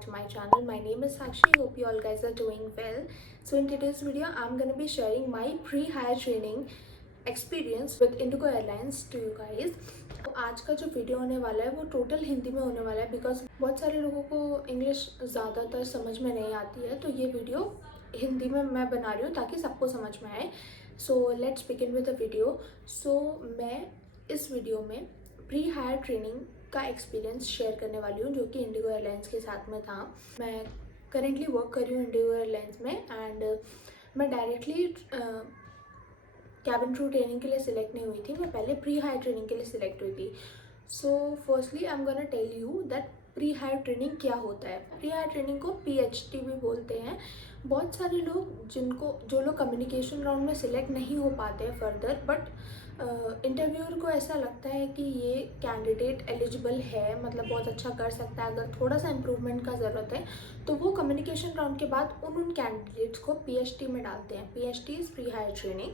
back to my channel. My name is Sakshi. Hope you all guys are doing well. So in today's video, I'm gonna be sharing my pre-hire training experience with Indigo Airlines to you guys. तो आज का जो video होने वाला है वो total Hindi में होने वाला है बिकॉज बहुत सारे लोगों को इंग्लिश ज़्यादातर समझ में नहीं आती है, तो ये वीडियो हिंदी में मैं बना रही हूँ ताकि सबको समझ में आए. So let's begin with the video. So मैं इस वीडियो में प्री हायर ट्रेनिंग का एक्सपीरियंस शेयर करने वाली हूँ जो कि इंडिगो एयरलाइंस के साथ में था. मैं करेंटली वर्क कर रही हूँ इंडिगो एयरलाइंस में एंड मैं डायरेक्टली कैबिन क्रू ट्रेनिंग के लिए सिलेक्ट नहीं हुई थी. मैं पहले प्री हायर ट्रेनिंग के लिए सिलेक्ट हुई थी. So firstly I am gonna tell you that pre higher training क्या होता है. प्री हायर ट्रेनिंग को PHT भी बोलते हैं. बहुत सारे लोग जो लोग कम्युनिकेशन राउंड में सिलेक्ट नहीं हो पाते हैं फर्दर, बट इंटरव्यूअर को ऐसा लगता है कि ये कैंडिडेट एलिजिबल है, मतलब बहुत अच्छा कर सकता है, अगर थोड़ा सा इम्प्रूवमेंट का ज़रूरत है तो वो कम्युनिकेशन राउंड के बाद उन कैंडिडेट्स को PHT में डालते हैं. PHT is pre higher training.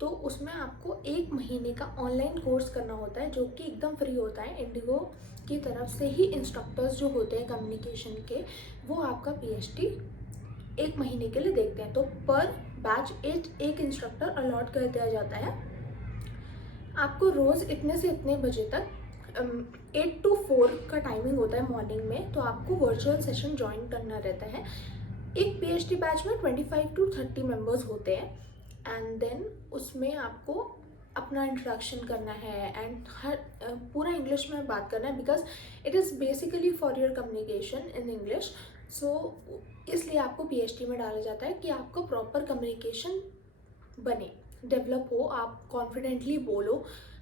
तो उसमें आपको 1 महीने का ऑनलाइन कोर्स करना होता है जो कि एकदम फ्री होता है. इंडिगो की तरफ से ही इंस्ट्रक्टर्स जो होते हैं कम्युनिकेशन के, वो आपका PHT 1 महीने के लिए देखते हैं. तो पर बैच एक इंस्ट्रक्टर अलॉट कर दिया जाता है. आपको रोज़ इतने से इतने बजे तक 8 to 4 का टाइमिंग होता है मॉर्निंग में, तो आपको वर्चुअल सेशन ज्वाइन करना रहता है. एक PHT बैच में 25 to 30 मेंबर्स होते हैं एंड देन उसमें आपको अपना इंट्रोडक्शन करना है एंड पूरा इंग्लिश में बात करना है because it is basically for your communication in English. So इसलिए आपको PHT में डाला जाता है कि आपका प्रॉपर कम्युनिकेशन बने, डेवलप हो, आप कॉन्फिडेंटली बोलो.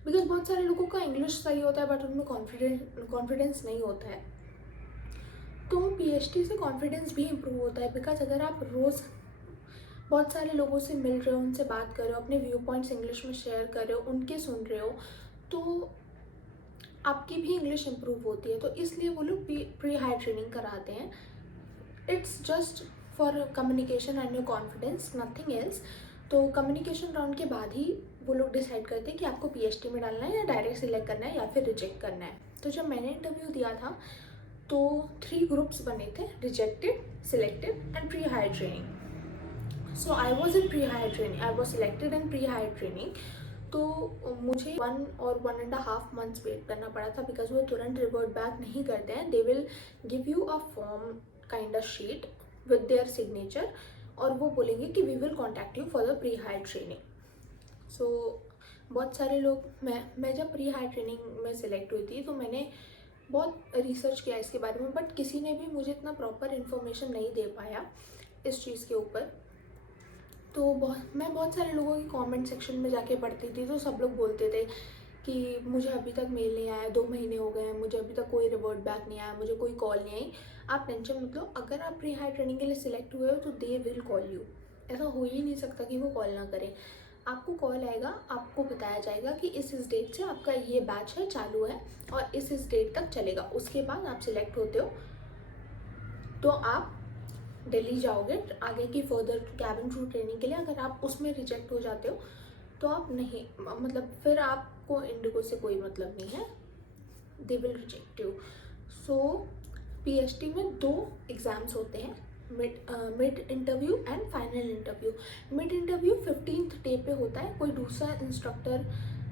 बिकॉज बहुत सारे लोगों का इंग्लिश सही होता है बट उनमें कॉन्फिडेंस नहीं होता है. तो PHT से कॉन्फिडेंस भी इम्प्रूव होता है बिकॉज अगर आप रोज़ बहुत सारे लोगों से मिल रहे हो, उनसे बात कर रहे हो, अपने व्यू पॉइंट्स इंग्लिश में शेयर कर रहे हो, उनके सुन रहे हो, तो आपकी भी इंग्लिश इम्प्रूव होती है. तो इसलिए वो लोग प्री हायर ट्रेनिंग कराते हैं. It's just for communication and your confidence, nothing else. तो कम्युनिकेशन राउंड के बाद ही वो लोग डिसाइड करते हैं कि आपको PHT में डालना है या डायरेक्ट सिलेक्ट करना है या फिर रिजेक्ट करना है. तो जब मैंने इंटरव्यू दिया था तो 3 ग्रुप्स बने थे, rejected, selected and pre higher training. So I was in pre higher training, I was selected in pre higher training. तो मुझे 1 और 1.5 मंथ्स वेट करना पड़ा था बिकॉज वो तुरंत रिवर्ट बैक नहीं करते हैं. They will give you a form kind of sheet with their signature और वो बोलेंगे कि we will contact you for the pre higher training. So बहुत सारे लोग, मैं जब प्री हायर ट्रेनिंग में सिलेक्ट हुई थी तो मैंने बहुत रिसर्च किया इसके बारे में, बट किसी ने भी मुझे इतना प्रॉपर इन्फॉर्मेशन नहीं दे पाया इस चीज़ के ऊपर. तो मैं बहुत सारे लोगों की कमेंट सेक्शन में जाके पढ़ती थी तो सब लोग बोलते थे कि मुझे अभी तक मेल नहीं आया, 2 महीने हो गए हैं, मुझे अभी तक कोई रिवर्ट बैक नहीं आया, मुझे कोई कॉल नहीं आई. आप टेंशन मत लो, अगर आप प्री हायर ट्रेनिंग के लिए सिलेक्ट हुए हो तो दे विल कॉल यू. ऐसा हो ही नहीं सकता कि वो कॉल ना करें. आपको कॉल आएगा, आपको बताया जाएगा कि इस डेट से आपका ये बैच है, चालू है और इस डेट तक चलेगा. उसके बाद आप सिलेक्ट होते हो तो आप दिल्ली जाओगे आगे की फर्दर कैबिन क्रू ट्रेनिंग के लिए. अगर आप उसमें रिजेक्ट हो जाते हो तो आप नहीं, मतलब फिर आपको इंडिगो से कोई मतलब नहीं है, they will reject you. So PHT में 2 एग्ज़ाम्स होते हैं, mid interview and final interview. Mid interview 15th day पे होता है. कोई दूसरा इंस्ट्रक्टर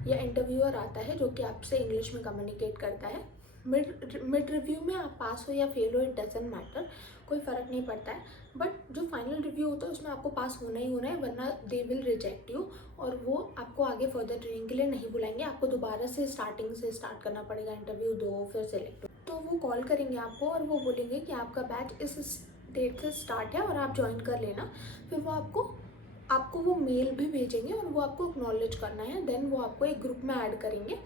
या इंटरव्यूअर आता है जो कि आपसे इंग्लिश में कम्युनिकेट करता है. मिड रिव्यू में आप पास हो या फेल हो, इट डजेंट मैटर, कोई फ़र्क नहीं पड़ता है. बट जो फाइनल रिव्यू होता है उसमें आपको पास होना ही होना है, वरना दे विल रिजेक्ट यू और वो आपको आगे फर्दर ट्रेनिंग के लिए नहीं बुलाएंगे. आपको दोबारा से स्टार्टिंग से स्टार्ट करना पड़ेगा, इंटरव्यू दो फिर सिलेक्ट हो. तो वो कॉल करेंगे आपको और वो बोलेंगे कि आपका बैच इस डेट से स्टार्ट है और आप ज्वाइन कर लेना. फिर वो आपको वो मेल भी भेजेंगे और वो आपको एक्नॉलेज करना है. देन वो आपको एक ग्रुप में ऐड करेंगे.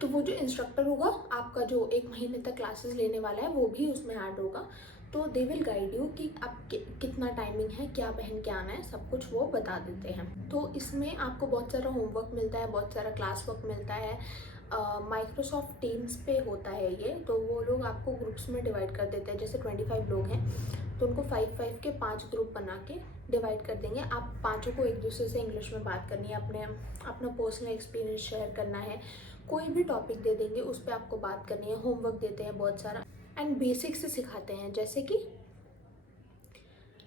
तो वो जो इंस्ट्रक्टर होगा आपका जो 1 महीने तक क्लासेस लेने वाला है वो भी उसमें ऐड होगा. तो दे विल गाइड यू कि आप कितना टाइमिंग है, क्या पहन के आना है, सब कुछ वो बता देते हैं. तो इसमें आपको बहुत सारा होमवर्क मिलता है, बहुत सारा क्लास वर्क मिलता है. माइक्रोसॉफ्ट टीम्स पे होता है ये. तो वो लोग आपको ग्रुप्स में डिवाइड कर देते हैं. जैसे 25 लोग हैं तो उनको 5 के 5 ग्रुप बना के डिवाइड कर देंगे. आप पाँचों को एक दूसरे से इंग्लिश में बात करनी है, अपना पर्सनल एक्सपीरियंस शेयर करना है. कोई भी टॉपिक दे देंगे, उस पर आपको बात करनी है. होमवर्क देते हैं बहुत सारा एंड बेसिक से सिखाते हैं, जैसे कि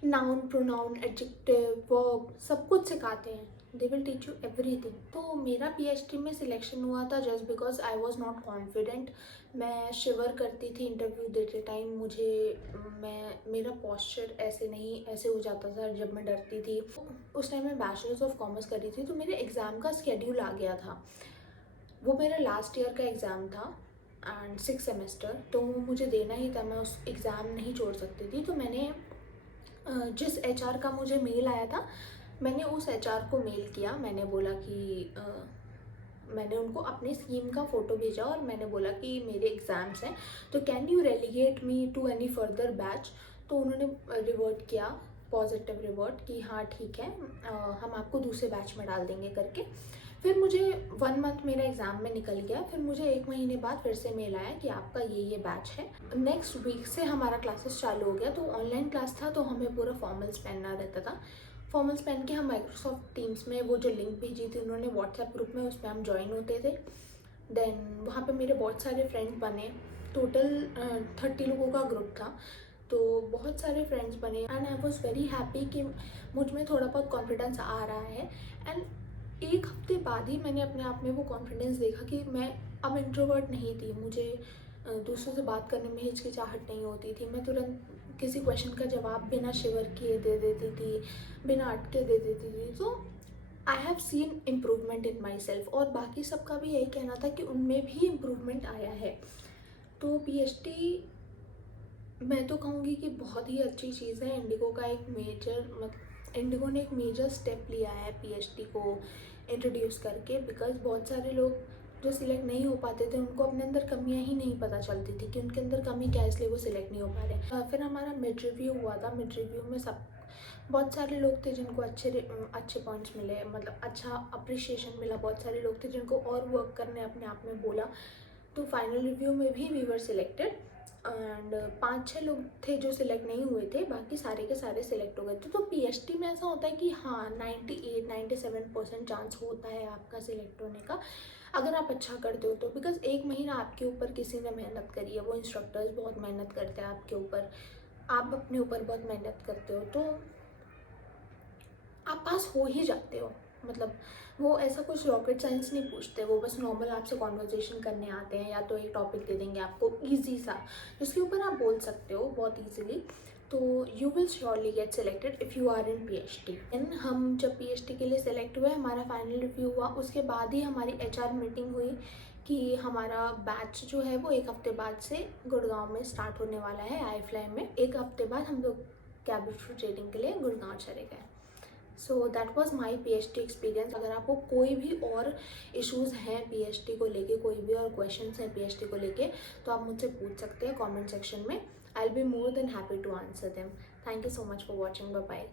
नाउन, प्रोनाउन, एडजेक्टिव, वर्ब, सब कुछ सिखाते हैं। They will teach you everything. तो मेरा पीएचडी में सिलेक्शन हुआ था just because I was not confident. मैं शिवर करती थी इंटरव्यू देते टाइम। मेरा पॉस्चर ऐसे हो जाता था जब मैं डरती थी। उस टाइम मैं बैचलर्स ऑफ कॉमर्स कर रही थी, तो मेरे एग्ज़ाम का स्केड्यूल आ गया था। वो मेरा लास्ट ईयर का एग्ज़ाम था एंड 6 सेमेस्टर, तो मुझे देना ही था। मैं उस एग्ज़ाम नहीं छोड़ सकती थी। तो मैंने जिस एचआर का मुझे मेल आया था, मैंने उस एचआर को मेल किया। मैंने बोला कि मैंने उनको अपनी स्कीम का फ़ोटो भेजा और मैंने बोला कि मेरे एग्ज़ाम्स हैं, तो can you relegate me to any further batch. तो उन्होंने रिवर्ट किया, पॉजिटिव रिवर्ट, कि हाँ ठीक है, हम आपको दूसरे बैच में डाल देंगे करके। फिर मुझे 1 मंथ मेरा एग्ज़ाम में निकल गया। फिर मुझे 1 महीने बाद फिर से मेल आया कि आपका ये बैच है। नेक्स्ट वीक से हमारा क्लासेस चालू हो गया। तो ऑनलाइन क्लास था, तो हमें पूरा फॉर्मल्स पहनना रहता था। फॉर्मल्स पहन के हम माइक्रोसॉफ्ट टीम्स में वो जो लिंक भेजी थी उन्होंने व्हाट्सएप ग्रुप में, उसमें हम ज्वाइन होते थे। देन वहाँ पे मेरे बहुत सारे फ्रेंड्स बने। टोटल 30 लोगों का ग्रुप था, तो बहुत सारे फ्रेंड्स बने and I was very happy कि मुझ में थोड़ा बहुत कॉन्फिडेंस आ रहा है। एंड 1 हफ्ते बाद ही मैंने अपने आप में वो कॉन्फिडेंस देखा कि मैं अब इंट्रोवर्ट नहीं थी। मुझे दूसरों से बात करने में हिचकिचाहट नहीं होती थी। मैं तुरंत किसी क्वेश्चन का जवाब बिना शिवर किए दे देती थी, बिना अटके दे देती थी। तो I have seen improvement in my self, और बाकी सबका भी यही कहना था कि उनमें भी इम्प्रूवमेंट आया है। तो पीएचडी मैं तो कहूँगी कि बहुत ही अच्छी चीज़ है। इंडिगो ने एक मेजर स्टेप लिया है पीएचडी को इंट्रोड्यूस करके, बिकॉज बहुत सारे लोग जो सिलेक्ट नहीं हो पाते थे उनको अपने अंदर कमियां ही नहीं पता चलती थी कि उनके अंदर कमी क्या है, इसलिए वो सिलेक्ट नहीं हो पा रहे। फिर हमारा मिड रिव्यू हुआ था। मिड रिव्यू में बहुत सारे लोग थे जिनको अच्छे पॉइंट्स मिले, मतलब अच्छा अप्रिशिएशन मिला। बहुत सारे लोग थे जिनको और वर्क करने अपने आप में बोला। तो फाइनल रिव्यू में भी वी वर सिलेक्टेड एंड 5-6 लोग थे जो सिलेक्ट नहीं हुए थे, बाकी सारे के सारे सिलेक्ट हो गए थे। तो पीएचडी में ऐसा होता है कि हाँ 98-97% चांस होता है आपका सिलेक्ट होने का, अगर आप अच्छा करते हो तो। बिकॉज 1 महीना आपके ऊपर किसी ने मेहनत करी है, वो इंस्ट्रक्टर्स बहुत मेहनत करते हैं आपके ऊपर, आप अपने ऊपर बहुत मेहनत करते हो, तो आप पास हो ही जाते हो। मतलब वो ऐसा कुछ रॉकेट साइंस नहीं पूछते, वो बस नॉर्मल आपसे कॉन्वर्जेशन करने आते हैं, या तो एक टॉपिक दे देंगे आपको ईजी सा जिसके ऊपर आप बोल सकते हो बहुत ईजिली। तो you will surely get selected if you are in PhD. देन हम जब पीएचडी के लिए सिलेक्ट हुए, हमारा फाइनल रिव्यू हुआ, उसके बाद ही हमारी एचआर मीटिंग हुई कि हमारा बैच जो है वो 1 हफ्ते बाद से गुड़गांव में स्टार्ट होने वाला है, आई फ्लाई में। 1 हफ्ते बाद हम लोग कैबिनेट ट्रेनिंग के लिए गुड़गांव चले गए। So that was my PhD experience. अगर आपको कोई भी और इश्यूज़ हैं पीएचडी को लेके, कोई भी और क्वेश्चंस हैं पीएचडी को लेके, तो आप मुझसे पूछ सकते हैं कमेंट सेक्शन में। I will be more than happy to answer them. Thank you so much for watching. Bye bye.